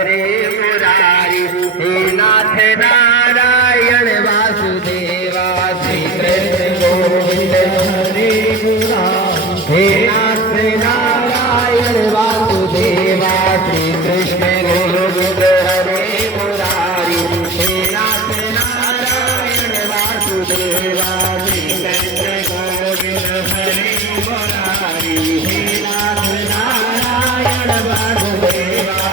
हरे मुरारी हे नाथ नारायण वासुदेवा श्री कृष्ण गोविंद हरे मुरारी हे नाथ नारायण वासुदेवा श्री कृष्ण गोविंद हरे मुरारी हे नाथ नारायण वासुदेवा श्री कृष्ण गोविंद हरे मुरारी हे नाथ नारायण वासुदेवा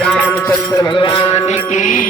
रामचंद्र भगवान की